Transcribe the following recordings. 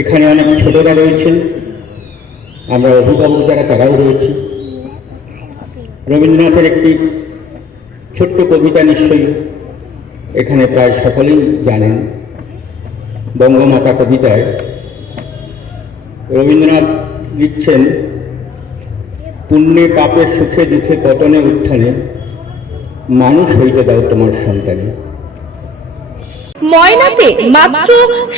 এখানে অনেক ছোটরা রয়েছেন আমরা অভিভাবক যারা, তারাও রয়েছি। রবীন্দ্রনাথের একটি ছোট্ট কবিতা নিশ্চয়ই এখানে প্রায় সকলেই জানেন। বঙ্গমাতা কবিতায় রবীন্দ্রনাথ লিখছেন, পুণ্যে পাপে সুখে দুঃখে পতনে উত্থানে মানুষ হইতে দাও তোমার সন্তানে। ময়নাতে মাত্র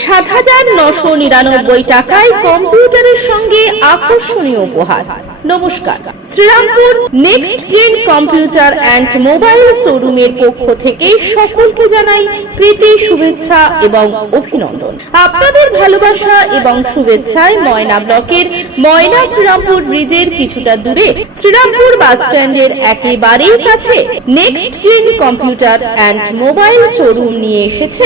সাত হাজার নশো নিরানব্বই টাকায় কম্পিউটারের সঙ্গে আকর্ষণীয় উপহার। নমস্কার। Srirampur next gen computer and mobile শোরুমের পক্ষ থেকে সকলকে জানাই প্রীতি, শুভেচ্ছা এবং অভিনন্দন। আপনাদের ভালোবাসা এবং শুভেচ্ছায় ময়না ব্লকের ময়না শ্রীরামপুর ব্রিজের কিছুটা দূরে শ্রীরামপুর বাস স্ট্যান্ডের একেবারেই কাছে next gen computer and mobile showroom নিয়ে এসেছে